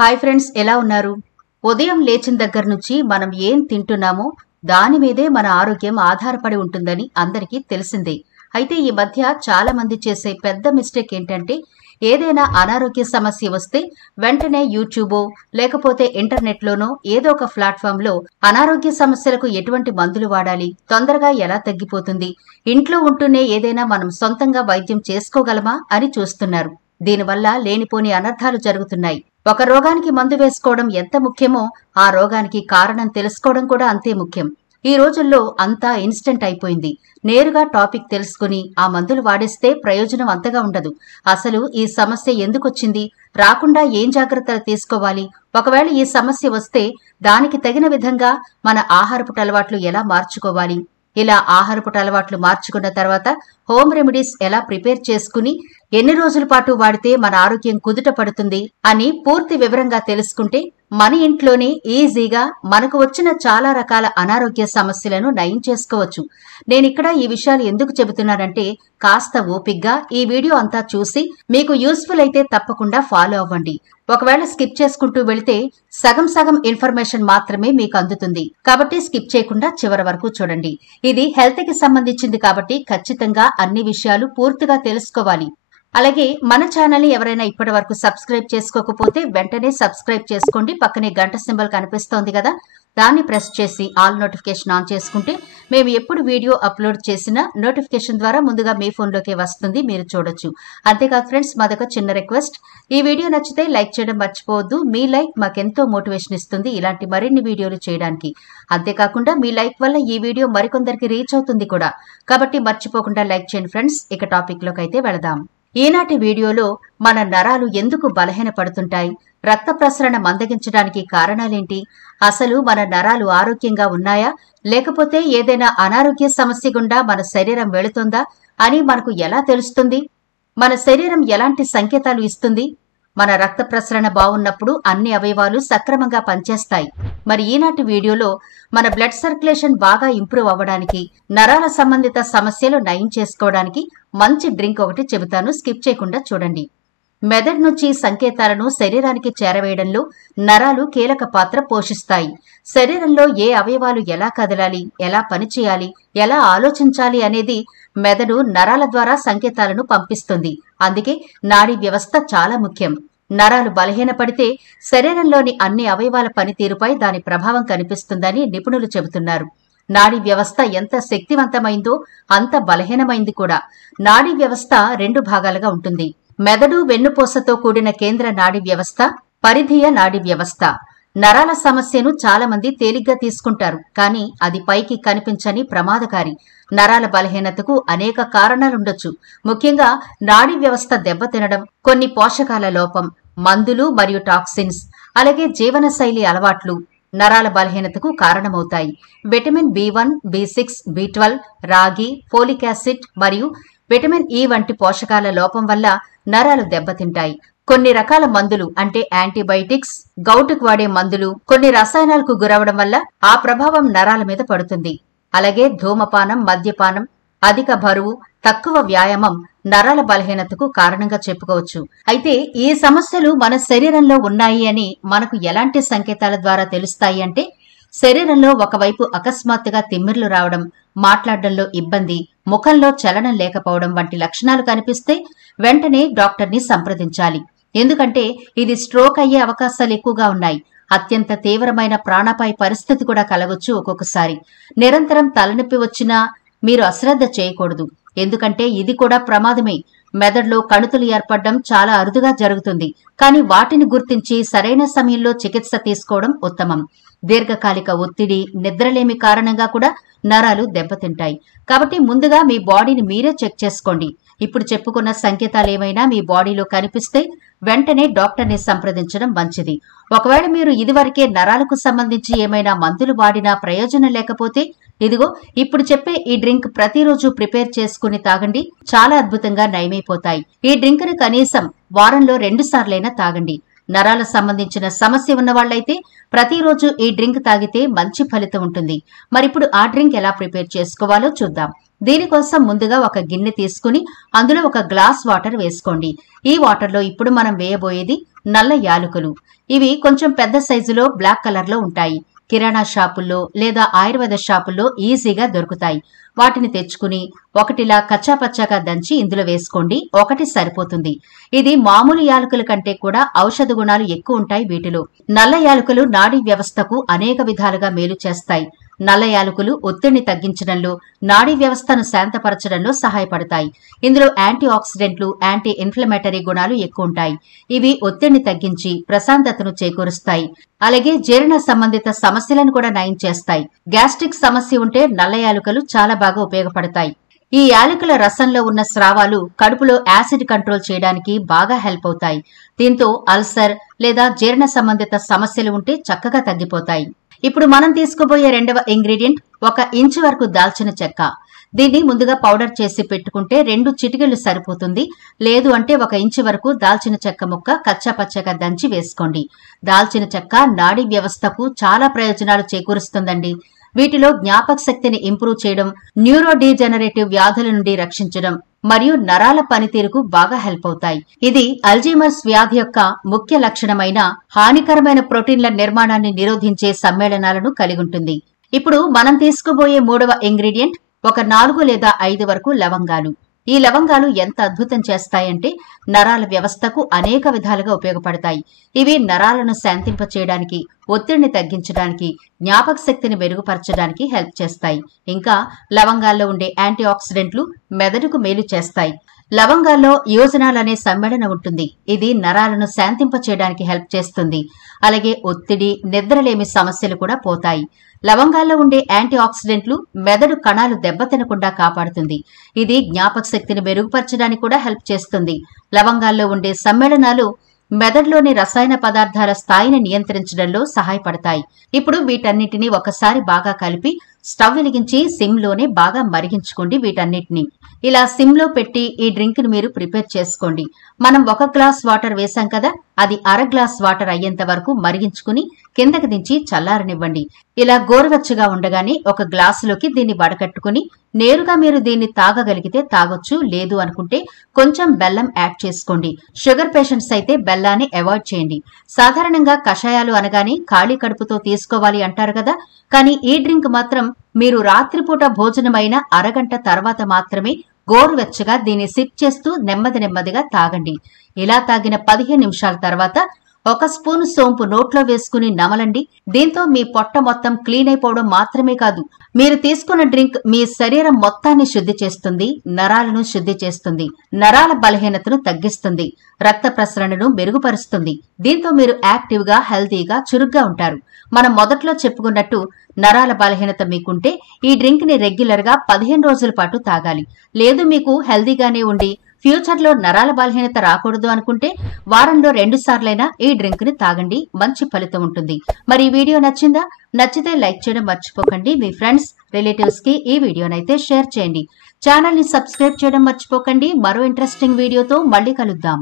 Hi friends, ఎలా ఉన్నారు? ఉదయం లేచిన దగ్గర నుంచి మనం ఏం తింటున్నామో దాని మీదే మన ఆరోగ్యం ఆధారపడి ఉంటుందని అందరికీ తెలిసిందే. అయితే ఈ మధ్య చాలా మంది చేసే పెద్ద మిస్టేక్ ఏంటంటే, ఏదైనా అనారోగ్య సమస్య వస్తే వెంటనే యూట్యూబో లేకపోతే ఇంటర్నెట్లోనో ఏదో ఒక ప్లాట్ఫామ్లో అనారోగ్య సమస్యలకు ఎటువంటి మందులు వాడాలి, తొందరగా ఎలా తగ్గిపోతుంది, ఇంట్లో ఉంటూనే ఏదైనా మనం సొంతంగా వైద్యం చేసుకోగలమా అని చూస్తున్నారు. దీనివల్ల లేనిపోని అనర్థాలు జరుగుతున్నాయి. ఒక రోగానికి మందు వేసుకోవడం ఎంత ముఖ్యమో ఆ రోగానికి కారణం తెలుసుకోవడం కూడా అంతే ముఖ్యం. ఈ రోజుల్లో అంతా ఇన్స్టెంట్ అయిపోయింది. నేరుగా టాపిక్ తెలుసుకుని ఆ మందులు వాడేస్తే ప్రయోజనం అంతగా ఉండదు. అసలు ఈ సమస్య ఎందుకొచ్చింది, రాకుండా ఏం జాగ్రత్తలు తీసుకోవాలి, ఒకవేళ ఈ సమస్య వస్తే దానికి తగిన విధంగా మన ఆహారపు అలవాట్లు ఎలా మార్చుకోవాలి, ఇలా ఆహారపు అలవాట్లు మార్చుకున్న తర్వాత హోమ్ రెమెడీస్ ఎలా ప్రిపేర్ చేసుకుని ఎన్ని రోజుల పాటు వాడితే మన ఆరోగ్యం కుదుట పడుతుంది అని పూర్తి వివరంగా తెలుసుకుంటే మన ఇంట్లోనే ఈజీగా మనకు వచ్చిన చాలా రకాల అనారోగ్య సమస్యలను నయం చేసుకోవచ్చు. నేనిక్కడ ఈ విషయాలు ఎందుకు చెబుతున్నానంటే, కాస్త ఓపిగ్గా ఈ వీడియో అంతా చూసి మీకు యూస్ఫుల్ అయితే తప్పకుండా ఫాలో అవ్వండి. ఒకవేళ స్కిప్ చేసుకుంటూ వెళితే సగం సగం ఇన్ఫర్మేషన్ మాత్రమే మీకు అందుతుంది. కాబట్టి స్కిప్ చేయకుండా చివరి వరకు చూడండి. ఇది హెల్త్ కి సంబంధించింది కాబట్టి ఖచ్చితంగా అన్ని విషయాలు పూర్తిగా తెలుసుకోవాలి. అలాగే మన ఛానల్ ని ఎవరైనా ఇప్పటి వరకు సబ్స్క్రైబ్ చేసుకోకపోతే వెంటనే సబ్స్క్రైబ్ చేసుకోండి. పక్కనే గంట సింబల్ కనిపిస్తోంది కదా, దాన్ని ప్రెస్ చేసి ఆల్ నోటిఫికేషన్ ఆన్ చేసుకుంటే మేము ఎప్పుడు వీడియో అప్లోడ్ చేసినా నోటిఫికేషన్ ద్వారా ముందుగా మీ ఫోన్లోకి వస్తుంది, మీరు చూడొచ్చు. అంతేకాదు ఫ్రెండ్స్, మాదొక చిన్న రిక్వెస్ట్, ఈ వీడియో నచ్చితే లైక్ చేయడం మర్చిపోవద్దు. మీ లైక్ మాకెంతో మోటివేషన్ ఇస్తుంది ఇలాంటి మరిన్ని వీడియోలు చేయడానికి. అంతేకాకుండా మీ లైక్ వల్ల ఈ వీడియో మరికొందరికి రీచ్ అవుతుంది కూడా. కాబట్టి మర్చిపోకుండా లైక్ చేయండి ఫ్రెండ్స్. ఇక టాపిక్ లోకి అయితే వెళదాం. ఈనాటి వీడియోలో మన నరాలు ఎందుకు బలహీనపడుతుంటాయి, రక్త ప్రసరణ మందగించడానికి కారణాలేంటి, అసలు మన నరాలు ఆరోగ్యంగా ఉన్నాయా లేకపోతే ఏదైనా అనారోగ్య సమస్య గుండా మన శరీరం వెళుతుందా అని మనకు ఎలా తెలుస్తుంది, మన శరీరం ఎలాంటి సంకేతాలు ఇస్తుంది, మన రక్త ప్రసరణ బాగున్నప్పుడు అన్ని అవయవాలు సక్రమంగా పనిచేస్తాయి. మరి ఈనాటి వీడియోలో మన బ్లడ్ సర్క్యులేషన్ బాగా ఇంప్రూవ్ అవ్వడానికి, నరాల సంబంధిత సమస్యలు నయం చేసుకోవడానికి మంచి డ్రింక్ ఒకటి చెబుతాను, స్కిప్ చేయకుండా చూడండి. మెదడు నుంచి సంకేతాలను శరీరానికి చేరవేయడంలో నరాలు కీలక పాత్ర పోషిస్తాయి. శరీరంలో ఏ అవయవాలు ఎలా కదలాలి, ఎలా పనిచేయాలి, ఎలా ఆలోచించాలి అనేది మెదడు నరాల ద్వారా సంకేతాలను పంపిస్తుంది. అందుకే నాడీ వ్యవస్థ చాలా ముఖ్యం. నరాలు బలహీనపడితే శరీరంలోని అన్ని అవయవాల పనితీరుపై దాని ప్రభావం కనిపిస్తుందని నిపుణులు చెబుతున్నారు. నాడీ వ్యవస్థ ఎంత శక్తివంతమైందో అంత బలహీనమైంది కూడా. నాడీ వ్యవస్థ రెండు భాగాలుగా ఉంటుంది. మెదడు వెన్నుపూసతో కూడిన కేంద్ర నాడీ వ్యవస్థ, పరిధీయ నాడీ వ్యవస్థ. నరాల సమస్యను చాలా మంది తేలిగ్గా తీసుకుంటారు, కానీ అది పైకి కనిపించని ప్రమాదకారి. నరాల బలహీనతకు అనేక కారణాలుండొచ్చు. ముఖ్యంగా నాడీ వ్యవస్థ దెబ్బతినడం, కొన్ని పోషకాల లోపం, మందులు మరియు టాక్సిన్స్, అలాగే జీవనశైలి అలవాట్లు నరాల బలహీనతకు కారణమవుతాయి. విటమిన్ B1, B6, B12, రాగి, ఫోలిక్ యాసిడ్ మరియు విటమిన్ E వంటి పోషకాల లోపం వల్ల నరాలు దెబ్బతింటాయి. కొన్ని రకాల మందులు అంటే యాంటీబయాటిక్స్, గౌటుకు వాడే మందులు, కొన్ని రసాయనాలకు గురవడం వల్ల ఆ ప్రభావం నరాల మీద పడుతుంది. అలాగే ధూమపానం, మద్యపానం, అధిక బరువు, తక్కువ వ్యాయామం నరాల బలహీనతకు కారణంగా చెప్పుకోవచ్చు. అయితే ఈ సమస్యలు మన శరీరంలో ఉన్నాయి అని మనకు ఎలాంటి సంకేతాల ద్వారా తెలుస్తాయి అంటే, శరీరంలో ఒకవైపు అకస్మాత్తుగా తిమ్మిర్లు రావడం, మాట్లాడడంలో ఇబ్బంది, ముఖంలో చలనం లేకపోవడం వంటి లక్షణాలు కనిపిస్తే వెంటనే డాక్టర్ని సంప్రదించాలి. ఎందుకంటే ఇది స్ట్రోక్ అయ్యే అవకాశాలు ఎక్కువగా ఉన్నాయి. అత్యంత తీవ్రమైన ప్రాణాపాయ పరిస్థితి కూడా కలగొచ్చు ఒక్కొక్కసారి. నిరంతరం తలనొప్పి వచ్చినా మీరు అశ్రద్ధ చేయకూడదు, ఎందుకంటే ఇది కూడా ప్రమాదమే. మెదడులో కణుతులు ఏర్పడడం చాలా అరుదుగా జరుగుతుంది, కానీ వాటిని గుర్తించి సరైన సమయంలో చికిత్స తీసుకోవడం ఉత్తమం. దీర్ఘకాలిక ఒత్తిడి, నిద్రలేమి కారణంగా కూడా నరాలు దెబ్బతింటాయి. కాబట్టి ముందుగా మీ బాడీని మీరే చెక్ చేసుకోండి. ఇప్పుడు చెప్పుకున్న సంకేతాలు ఏమైనా మీ బాడీలో కనిపిస్తే వెంటనే డాక్టర్ని సంప్రదించడం మంచిది. ఒకవేళ మీరు ఇదివరకే నరాలకు సంబంధించి ఏమైనా మందులు వాడినా ప్రయోజనం లేకపోతే ఇదిగో ఇప్పుడు చెప్పే ఈ డ్రింక్ ప్రతిరోజు ప్రిపేర్ చేసుకుని తాగండి, చాలా అద్భుతంగా నయమైపోతాయి. ఈ డ్రింక్ ని కనీసం వారంలో 2 సార్లైనా తాగండి. నరాల సంబంధించిన సమస్య ఉన్నవాళ్లైతే ప్రతిరోజు ఈ డ్రింక్ తాగితే మంచి ఫలితం ఉంటుంది. మరిప్పుడు ఆ డ్రింక్ ఎలా ప్రిపేర్ చేసుకోవాలో చూద్దాం. దీనికోసం ముందుగా ఒక గిన్నె తీసుకుని అందులో ఒక గ్లాస్ వాటర్ వేసుకోండి. ఈ వాటర్లో ఇప్పుడు మనం వేయబోయేది నల్ల యాలకులు. ఇవి కొంచెం పెద్ద సైజులో బ్లాక్ కలర్ లో ఉంటాయి. కిరాణా షాపుల్లో లేదా ఆయుర్వేద షాపుల్లో ఈజీగా దొరుకుతాయి. వాటిని తెచ్చుకుని ఒకటిలా కచ్చాపచ్చాగా దంచి ఇందులో వేసుకోండి. ఒకటి సరిపోతుంది. ఇది మామూలు యాలకుల కంటే కూడా ఔషధ గుణాలు ఎక్కువ ఉంటాయి వీటిలో. నల్ల యాలకులు నాడీ వ్యవస్థకు అనేక విధాలుగా మేలు చేస్తాయి. నల్ల యాలకులు ఒత్తిడిని తగ్గించడంలో, నాడీ వ్యవస్థను శాంతపరచడంలో సహాయపడతాయి. ఇందులో యాంటీ ఆక్సిడెంట్లు, యాంటీ ఇన్ఫ్లమేటరీ గుణాలు ఎక్కువ ఉంటాయి. ఇవి ఒత్తిడిని తగ్గించి ప్రశాంతతను చేకూరుస్తాయి. అలాగే జీర్ణ సంబంధిత సమస్యలను కూడా నయం చేస్తాయి. గ్యాస్ట్రిక్ సమస్య ఉంటే నల్ల యాలకులు చాలా బాగా ఉపయోగపడతాయి. ఈ యాలకుల రసంలో ఉన్న స్రావాలు కడుపులో యాసిడ్ కంట్రోల్ చేయడానికి బాగా హెల్ప్ అవుతాయి. దీంతో అల్సర్ లేదా జీర్ణ సంబంధిత సమస్యలు ఉంటే చక్కగా తగ్గిపోతాయి. ఇప్పుడు మనం తీసుకోబోయే రెండవ ఇంగ్రీడియంట్ 1 ఇంచు వరకు దాల్చిన చెక్క. దీన్ని ముందుగా పౌడర్ చేసి పెట్టుకుంటే 2 చిటికెళ్లు సరిపోతుంది. లేదు అంటే 1 ఇంచు వరకు దాల్చిన చెక్క ముక్క కచ్చాపచ్చగా దంచి వేసుకోండి. దాల్చిన చెక్క నాడీ వ్యవస్థకు చాలా ప్రయోజనాలు చేకూరుస్తుందండి. వీటిలో జ్ఞాపక శక్తిని ఇంప్రూవ్ చేయడం, న్యూరో డీజనరేటివ్ వ్యాధుల నుండి రక్షించడం మరియు నరాల పనితీరుకు బాగా హెల్ప్ అవుతాయి. ఇది అల్జీమర్స్ వ్యాధి యొక్క ముఖ్య లక్షణమైన హానికరమైన ప్రోటీన్ల నిర్మాణాన్ని నిరోధించే సమ్మేళనాలను కలిగి ఉంటుంది. ఇప్పుడు మనం తీసుకోబోయే మూడవ ఇంగ్రీడియంట్ 4 లేదా 5 వరకు లవంగాలు. ఈ లవంగాలు ఎంత అద్భుతం చేస్తాయంటే నరాల వ్యవస్థకు అనేక విధాలుగా ఉపయోగపడతాయి. ఇవి నరాలను శాంతింపచేయడానికి, ఒత్తిడిని తగ్గించడానికి, జ్ఞాపక శక్తిని మెరుగుపరచడానికి హెల్ప్ చేస్తాయి. ఇంకా లవంగాల్లో ఉండే యాంటీ ఆక్సిడెంట్లు మెదడుకు మేలు చేస్తాయి. లవంగాల్లో యోజనాల్ అనే సమ్మేళనం ఉంటుంది. ఇది నరాలను శాంతింపచేయడానికి హెల్ప్ చేస్తుంది. అలాగే ఒత్తిడి, నిద్రలేమి సమస్యలు కూడా పోతాయి. లవంగాల్లో ఉండే యాంటీ ఆక్సిడెంట్లు మెదడు కణాలు దెబ్బతినకుండా కాపాడుతుంది. ఇది జ్ఞాపక శక్తిని మెరుగుపరచడానికి కూడా హెల్ప్ చేస్తుంది. లవంగాల్లో ఉండే సమ్మేళనాలు మెదడులోని రసాయన పదార్థాల స్థాయిని నియంత్రించడంలో సహాయపడతాయి. ఇప్పుడు వీటన్నిటిని ఒకసారి బాగా కలిపి స్టవ్ వెలిగించి సిమ్లోనే బాగా మరిగించుకోండి. వీటన్నిటిని ఇలా సిమ్లో పెట్టి ఈ డ్రింక్ ను మీరు ప్రిపేర్ చేసుకోండి. మనం 1 గ్లాస్ వాటర్ వేసాం కదా, అది 1/2 గ్లాస్ వాటర్ అయ్యేంత వరకు మరిగించుకుని కిందకి దించి చల్లారనివ్వండి. ఇలా గోరువెచ్చగా ఉండగానే 1 గ్లాసులోకి దీన్ని వడకట్టుకుని నేరుగా మీరు దీన్ని తాగగలిగితే తాగొచ్చు. లేదు అనుకుంటే కొంచెం బెల్లం యాడ్ చేసుకోండి. షుగర్ పేషెంట్స్ అయితే బెల్లాన్ని అవాయిడ్ చేయండి. సాధారణంగా కషాయాలు అనగానే ఖాళీ కడుపుతో తీసుకోవాలి అంటారు కదా, కానీ ఈ డ్రింక్ మాత్రం మీరు రాత్రిపూట భోజనమైన అరగంట తర్వాత మాత్రమే గోరువెచ్చగా దీన్ని సిప్ చేస్తూ నెమ్మదిగా తాగండి. ఇలా తాగిన 15 నిమిషాల తర్వాత 1 స్పూన్ సోంపు నోట్లో వేసుకుని నమలండి. దీంతో మీ పొట్ట మొత్తం క్లీన్ అయిపోవడం మాత్రమే కాదు, మీరు తీసుకున్న డ్రింక్ మీ శరీరం మొత్తాన్ని శుద్ధి చేస్తుంది, నరాలను శుద్ధి చేస్తుంది, నరాల బలహీనతను తగ్గిస్తుంది, రక్త ప్రసరణను మెరుగుపరుస్తుంది. దీంతో మీరు యాక్టివ్ గా, హెల్తీగా, చురుగ్గా ఉంటారు. మనం మొదట్లో చెప్పుకున్నట్టు నరాల బలహీనత మీకుంటే ఈ డ్రింక్ ని రెగ్యులర్ గా 15 రోజుల పాటు తాగాలి. లేదు మీకు హెల్తీగానే ఉండి ఫ్యూచర్ లో నరాల బలహీనత రాకూడదు అనుకుంటే వారంలో 2 సార్లైనా ఈ డ్రింక్ ని తాగండి. మంచి ఫలితం ఉంటుంది. మరి ఈ వీడియో నచ్చిందా? నచ్చితే లైక్ చేయడం మర్చిపోకండి. మీ ఫ్రెండ్స్, రిలేటివ్స్ కి ఈ వీడియోనైతే షేర్ చేయండి. ఛానల్ ని సబ్స్క్రైబ్ చేయడం మర్చిపోకండి. మరో ఇంట్రెస్టింగ్ వీడియోతో మళ్ళీ కలుద్దాం.